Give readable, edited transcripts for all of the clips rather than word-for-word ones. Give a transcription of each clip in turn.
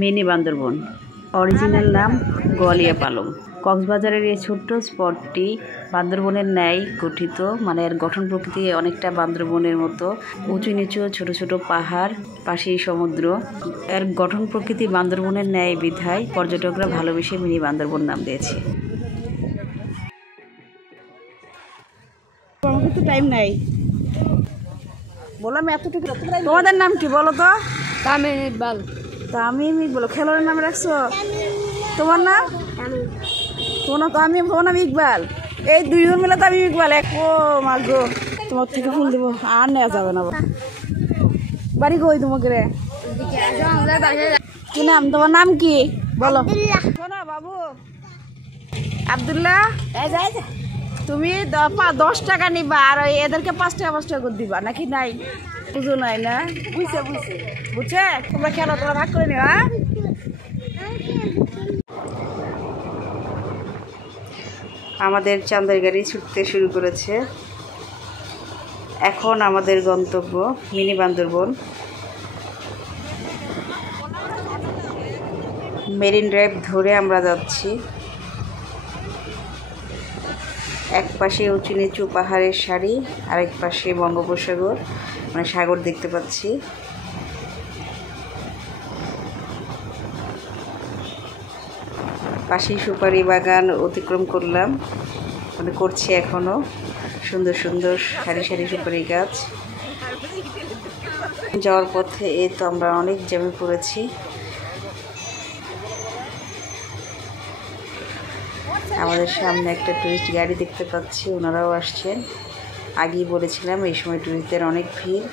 Mini Bandarban, original নাম গোয়ালিয়া পালং। কক্সবাজারের এই ছোট্ট স্পটটি বান্দরবনের ন্যায় গঠিত, মানে এর গঠন প্রকৃতি অনেকটা বান্দরবনের মতো, উঁচু নিচু ছোট ছোট পাহাড়, পাশেই সমুদ্র। এর গঠন প্রকৃতি বান্দরবনের ন্যায় বিধায় পর্যটকরা ভালোবেসে মিনি বান্দরবন নাম দিয়েছে। আমার তো টাইম নাই, বললাম এতটুকু। তোমাদের নাম কি বলো তো? তামিম ইকবাল। তামিম ইকবাল খেলোয়াড়ের নাম রাখছো? তোমার নাম? তোমার নাম ইকবাল। এই দুইজন মিলে তামিম ইকবাল। এক ও মা গো, তোমার থেকে ফুল দেবো আর নেওয়া যাবে না। বাড়ি কই তোমাকে রে? কি নাম তোমার? নাম কি বলো? শোনো বাবু, আব্দুল্লাহ, তুমি 10 টাকা নিবা আর এদেরকে 5 টাকা করে দিবা নাকি? নাই বুঝো নাই না? বুঝছে? তোমরা খেলো, তোমরা ভাগ করে নিও। আমাদের চাঁদের গাড়ি ছুটতে শুরু করেছে। এখন আমাদের গন্তব্য মিনি বান্দরবন। মেরিন ড্রাইভ ধরে আমরা যাচ্ছি। এক পাশে উঁচু নিচু পাহাড়ের সারি, আরেক পাশে বঙ্গোপসাগর, মানে সাগর দেখতে পাচ্ছি। পাশেই সুপারি বাগান অতিক্রম করলাম, মানে করছি এখনো। সুন্দর সুন্দর সারি সারি সুপারি গাছ। যাওয়ার পথে এই তো আমরা অনেক জ্যামে পড়েছি। আমাদের সামনে একটা টুরিস্ট গাড়ি দেখতে পাচ্ছি, ওনারাও আসছেন। আগেই বলেছিলাম এই সময় টুরিস্টদের অনেক ভিড়।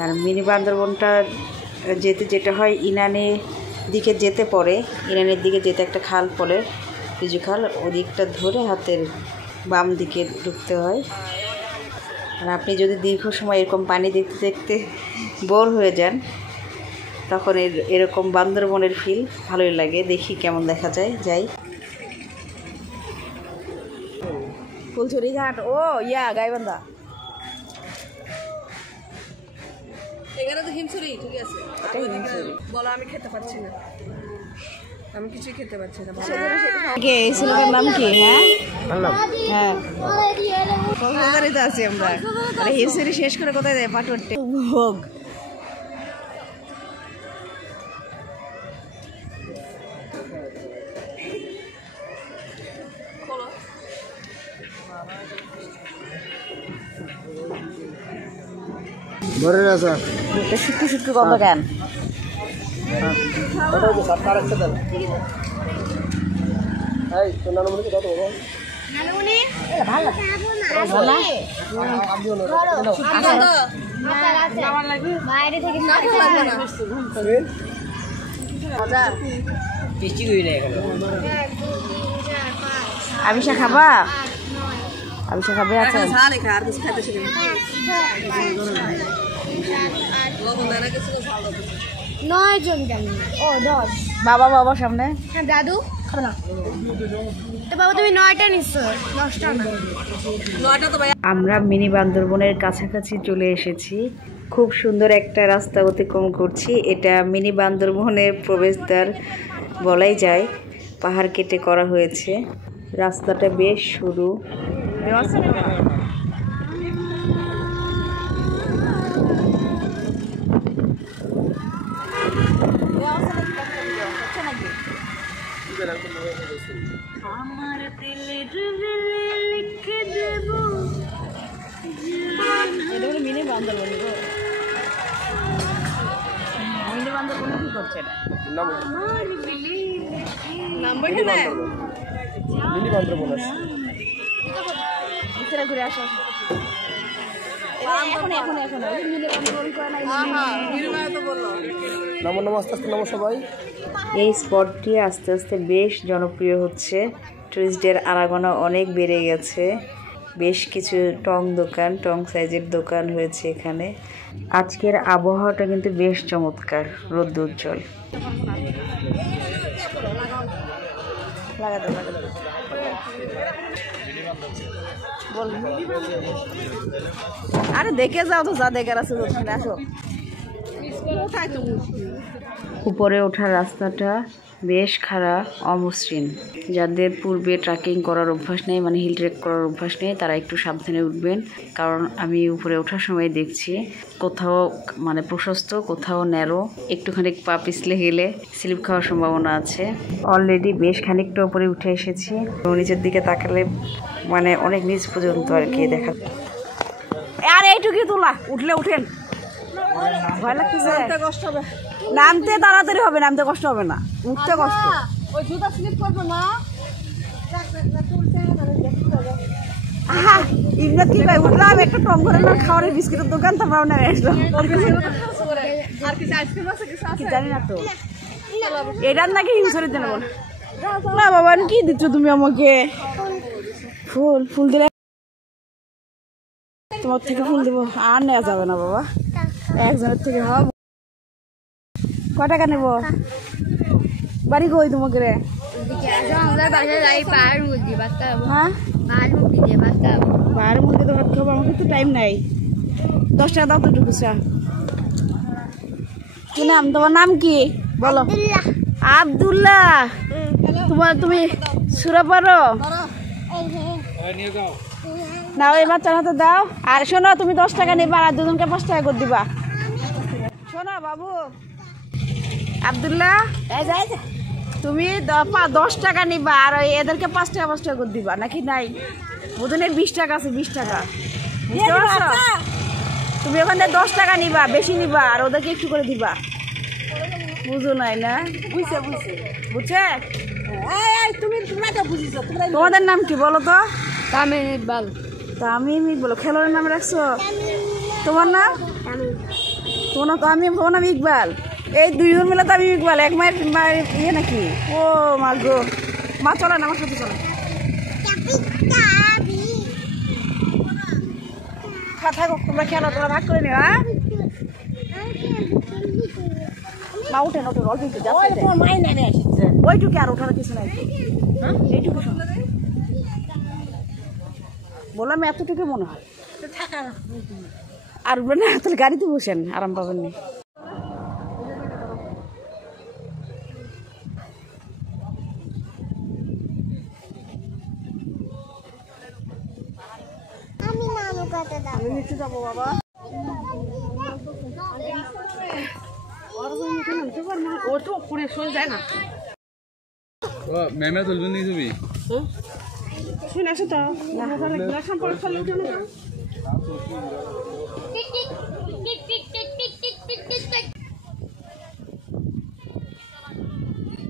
আর মিনি বান্দরবনটা যেটা হয়, ইনানের দিকে যেতে পড়ে। ইনানের দিকে যেতে একটা খাল পড়ে, কিছু খাল, ওদিকটা ধরে হাতের বাম দিকে ঢুকতে হয়। আর আপনি যদি দীর্ঘ সময় এরকম পানি দেখতে দেখতে বোর হয়ে যান, তখন এরকম বান্দরবনের ফিল ভালোই লাগে। দেখি কেমন দেখা যায়। যাই ফুলছড়ি ঘাট। ও গাইবান্ধা, এখানে তো হিমছড়ি। ঠিক আছে, বলো। আমি খেতে পারছি না, আমি কিছুই খেতে পারছি না। এই ছেলেটার নাম কি? হ্যাঁ, কক্সবাজারে আছি আমরা। হিমছড়ি শেষ করে কোথায় যায়? পাটুয়ারটে ভোগ। শুটকি গন্ধ কেন? আবিষা খাবা? আবিষা খাবে? আচ্ছা, 9 জন কেন? ও 10। বাবা সামনে। হ্যাঁ দাদু খাবে না তো? বাবা তুমি 9টা নিচ্ছ, 10টা না। 9টা তো ভাই। আমরা মিনি বান্দরবনের কাছাকাছি চলে এসেছি। খুব সুন্দর একটা রাস্তা অতিক্রম করছি। এটা মিনি বান্দরবনের প্রবেশদ্বার বলাই যায়। পাহাড় কেটে করা হয়েছে। রাস্তাটা বেশ সরু। মিনি বান্দরবন কি করছে? ঘুরে আসো। এই স্পটটি আস্তে আস্তে বেশ জনপ্রিয় হচ্ছে। টুরিস্টদের আনাগোনা অনেক বেড়ে গেছে। বেশ কিছু টং সাইজের দোকান হয়েছে এখানে। আজকের আবহাওয়াটা কিন্তু বেশ চমৎকার, রোদ্দুজ্জ্বল। লাগাতে বল আরে দেখে যাও তো, যা দেখার আছে আসো। উপরে ওঠার রাস্তাটা বেশ খারাপ, অমসৃণ। যাদের পূর্বে ট্রেকিং করার অভ্যাস নেই, মানে হিল ট্রেক করার অভ্যাস নেই, তারা একটু সাবধানে উঠবেন। কারণ আমি উপরে ওঠার সময় দেখছি কোথাও মানে প্রশস্ত, কোথাও ন্যারো, একটুখানি পা পিছলে গেলে স্লিপ খাওয়ার সম্ভাবনা আছে। অলরেডি বেশ খানিকটা উপরে উঠে এসেছি। নিচের দিকে তাকালে মানে অনেক নিচ পর্যন্ত আর কি দেখা। আর এইটুকুই তোলা, উঠলে উঠেন, ভয় লাগতেছে, কষ্ট হবে। নামতে তাড়াতাড়ি হবে, নামতে কষ্ট হবে না, উঠতে কষ্ট। ওই জুতা স্লিপ করবে না। ইমরাত কি কয়, উঠলাম একটা টম করে না খাওয়ারের বিস্কিটের দোকান, তারপর নেমে আসলো। কি জানি না তো, এটার নাকি হিমসরিতে নেব না। বাবা কি দিচ্ছ তুমি আমাকে? ফুল ফুল দিলে তোমার থেকে ফুল দিব, আর নেওয়া যাবে না বাবা, একজনের থেকে হওয়া। কয় টাকা নেব? বাড়ি কই তোমাকে রে? হ্যাঁ পাহাড়ের মধ্যে ভাত খাবো, আমাকে তো টাইম নাই। 10 টাকা দাও তো একটু খুচরা। কি নাম তোমার? নাম কি বলো? আব্দুল্লাহ। তুমি সুরা পারো না? ওই বাচ্চার হাতে দাও। আর শোনো, তুমি 10 টাকা নিবা, আর দুজনকে 5 টাকা করে দিবা। শোনো বাবু আব্দুল্লাহ, তুমি 10 টাকা নিবা, আর এদেরকে 5 টাকা 5 টাকা করে দিবা, নাকি নাই? বুধনের 20 টাকা আছে, 20 টাকা। বুঝতে পারছো? তুমি ওখানে 10 টাকা নিবা, বেশি নিবা, আর ওদেরকে একটু করে দিবা। বুঝো নাই না? বুঝছে? তোমাদের নাম কি বলো তো? তামিম ইকবাল। তামিম ইকবাল, খেলোয়াড়ের নাম রাখছো? তোমার নাম? তোমার নাম তামিম, তোমার নাম ইকবাল। এই দুইজন মিলে তামিম ইকবাল, এক মায়ের ইয়ে নাকি? ও মা গো, মা চলে না আমার সাথে, চলে। থাকো তোমরা, খেলো, তোমরা ভাগ করে নিও। হ্যাঁ মা উঠেন, ওঠেন, অল্প একটু ওইটুকু, আর ওঠার কিছু নাই। এইটুকু বললাম, এতটুকু মনে হয়। আর উঠবেন না, তাহলে গাড়িতে বসেন, আরাম পাবেন না। আমি নিচে যাবো বাবা। ও তো পুরে শুনে যায় না। ম্যামে তুলবেন নি তুমি? শুনে আসো তো,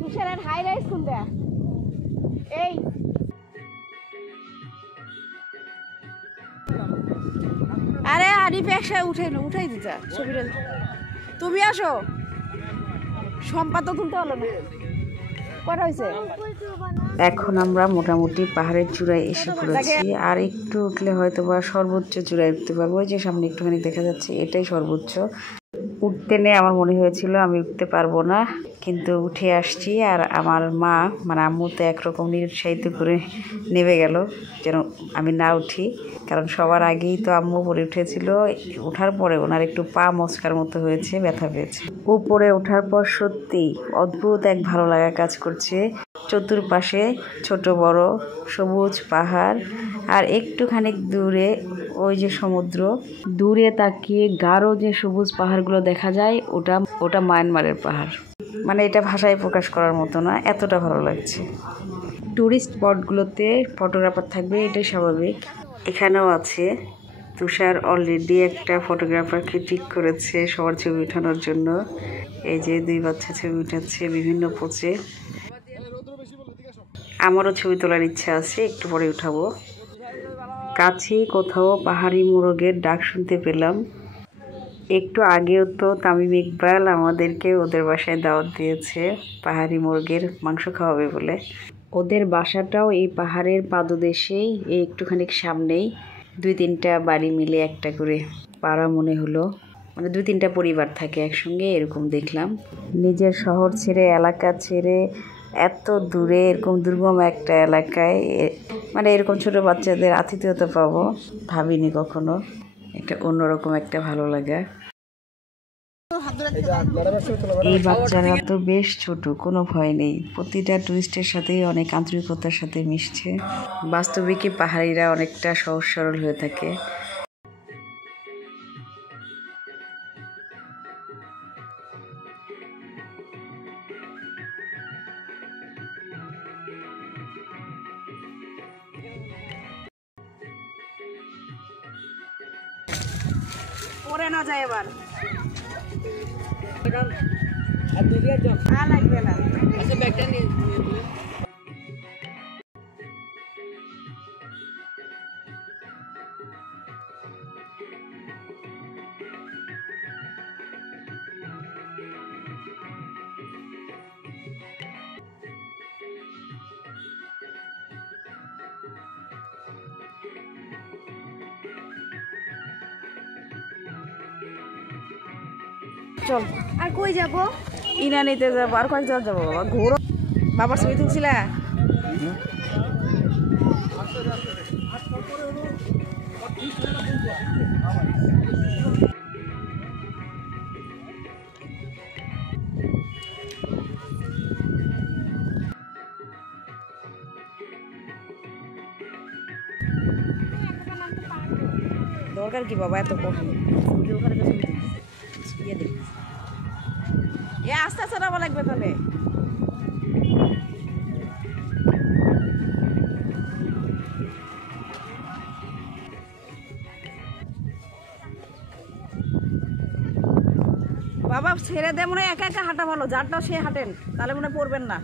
তুষারের হাই রাইস কোনটা? এই আরে আরিফ একসাথে উঠাই দিতা ছবিটা। তুমি আসো, সম্পাদ তো তুলতে হলো না। কটা হয়েছে? এখন আমরা মোটামুটি পাহাড়ের চূড়ায় এসে পড়েছি। আর একটু উঠলে হয়তো বা সর্বোচ্চ চূড়ায় উঠতে পারবো। ওই যে সামনে একটুখানি দেখা যাচ্ছে, এটাই সর্বোচ্চ। উঠতে নিয়ে আমার মনে হয়েছিল আমি উঠতে পারবো না, কিন্তু উঠে আসছি। আর আমার মা মানে আম্মু তো একরকম নিরুৎসাহিত করে নেমে গেল যেন আমি না উঠি, কারণ সবার আগেই তো আম্মু পরে উঠেছিল। ওঠার পরে ওনার একটু পা মচকার মতো হয়েছে, ব্যথা পেয়েছে। উপরে ওঠার পর সত্যি অদ্ভুত এক ভালো লাগা কাজ করছে। চতুর্পাশে ছোট বড় সবুজ পাহাড়, আর একটুখানি দূরে ওই যে সমুদ্র। দূরে তাকিয়ে গাঢ় যে সবুজ পাহাড়গুলো দেখা যায়, ওটা মায়ানমারের পাহাড়। মানে এটা ভাষায় প্রকাশ করার মতো না, এতটা ভালো লাগছে। টুরিস্ট স্পটগুলোতে ফটোগ্রাফার থাকবে, এটাই স্বাভাবিক। এখানেও আছে। তুষার অলরেডি একটা ফটোগ্রাফারকে ঠিক করেছে সবার ছবি ওঠানোর জন্য। এই যে 2 বাচ্চা ছবি উঠাচ্ছে বিভিন্ন পোজে। আমারও ছবি তোলার ইচ্ছা আছে, একটু পরে উঠাবো। কাছেই কোথাও পাহাড়ি মোরগের ডাক শুনতে পেলাম। একটু আগেও তো তামিম ইকবাল আমাদেরকে ওদের বাসায় দাওয়াত দিয়েছে পাহাড়ি মুরগির মাংস খাওয়াবে বলে। ওদের বাসাটাও এই পাহাড়ের পাদদেশেই, এই একটুখানি সামনেই। 2-3টা বাড়ি মিলে একটা করে পাড়া মনে হলো, মানে 2-3টা পরিবার থাকে একসঙ্গে, এরকম দেখলাম। নিজের শহর ছেড়ে, এলাকা ছেড়ে এত দূরে এরকম দুর্গম একটা এলাকায় মানে এরকম ছোট বাচ্চাদের আতিথেয়তা পাবো ভাবিনি কখনো। এটা অন্যরকম একটা ভালো লাগা। এই বাচ্চারা তো বেশ ছোট, কোনো ভয় নেই, প্রতিটা টুরিস্টের সাথেই অনেক আন্তরিকতার সাথে মিশছে। বাস্তবিকই পাহাড়িরা অনেকটা সহজ সরল হয়ে থাকে। পরে না যায় এবার লাগবে না। চল আর কই যাব? ইনানিতে যাবো, আর কয়েক জায়গা যাবো। বাবা ঘোরো, বাবার ছবি তুলছিলা? দরকার কি বাবা এত কম? আস্তে আস্তে নামা লাগবে তাহলে। বাবা ছেড়ে দে, মনে হয় একা একা হাঁটা ভালো, যারটাও সে হাঁটেন, তাহলে মনে পড়বেন না।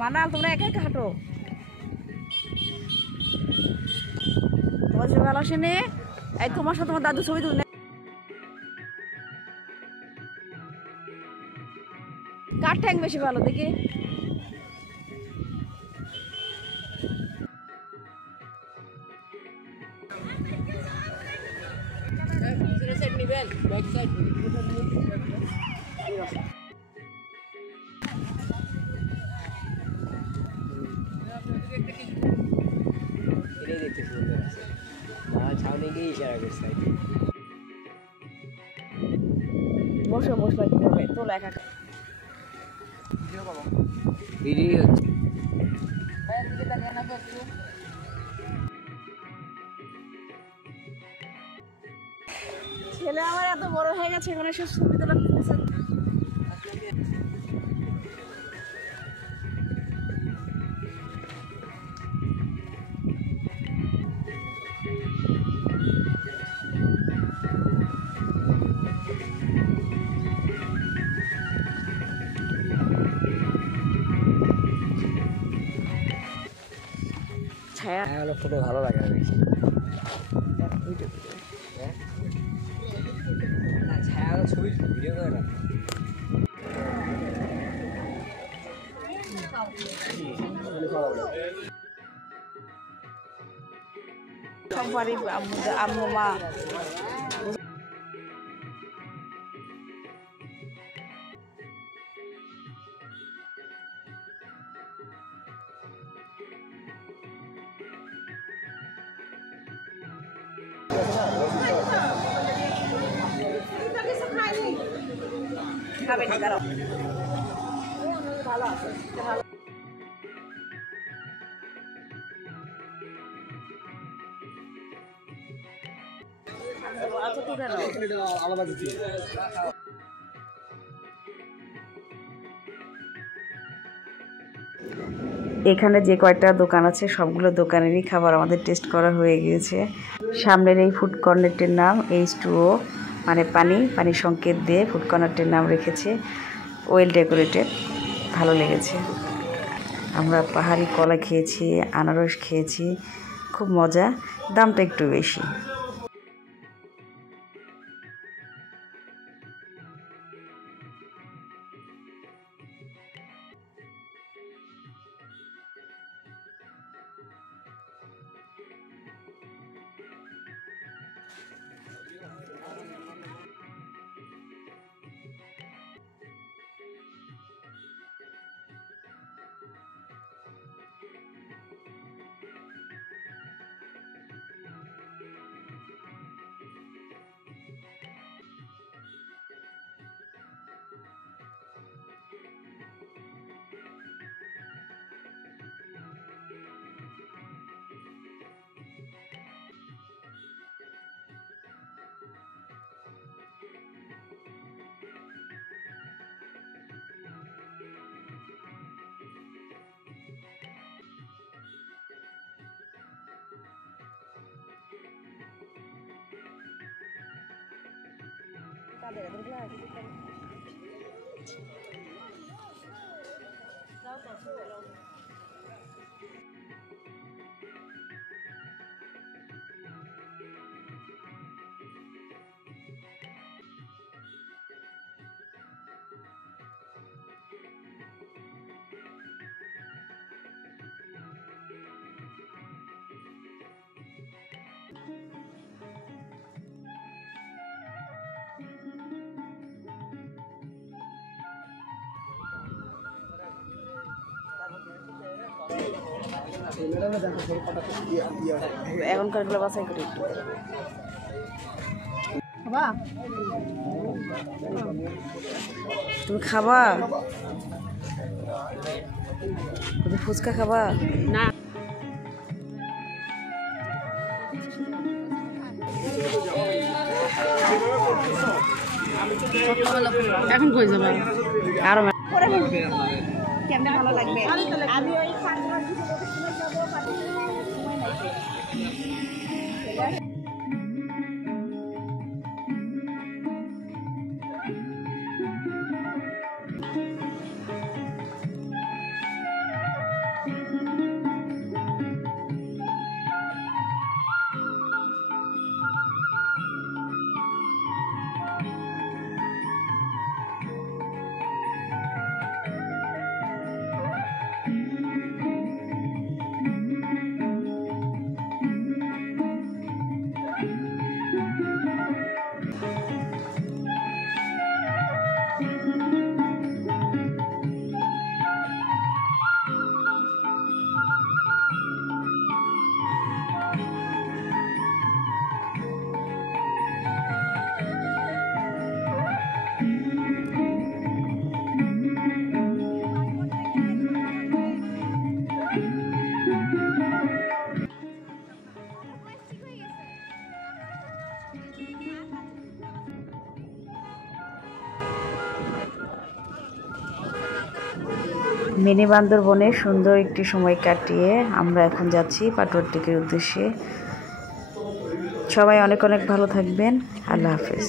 মানাল তোমরা একা একা হাঁটো, তোমার ছবি ভালো আসেনি। এই তোমার সাথে তোমার দাদু ছবি তুলে। কার ঠ্যাং বেশি ভালো দেখি? বসো বসবে কিভাবে তোলা একা একা। ছেলে আমার এত বড় হয়ে গেছে, এখন এসে ছবি তোলা খুঁজছে। ছায়া ফটো ভালো লাগে বেশি। ছায়া ছবি ভিডিও করে না। সবারই আম্মু মা খাবে না, দাঁড়াও। ভালো আছে, ভালো। আচ্ছা তুলে নাও। এখানে যে কয়টা দোকান আছে সবগুলো দোকানেরই খাবার আমাদের টেস্ট করা হয়ে গিয়েছে। সামনের এই ফুড কর্নারটির নাম H2O, মানে পানি সংকেত দিয়ে ফুড কর্নারটির নাম রেখেছে। ওয়েল ডেকোরেটেড, ভালো লেগেছে। আমরা পাহাড়ি কলা খেয়েছি, আনারস খেয়েছি, খুব মজা, দামটা একটু বেশি। এখনকার গুলো বাছাই করি একটু। খাবা? তুমি খাবা? তুমি ফুচকা খাবা? না। এখন কই যাবে? আরো কেমনে ভালো লাগবে? আমি ওই মিনি বান্দরবনে সুন্দর একটি সময় কাটিয়ে আমরা এখন যাচ্ছি পাটুয়ারটিকের উদ্দেশ্যে। সবাই অনেক অনেক ভালো থাকবেন। আল্লাহ হাফেজ।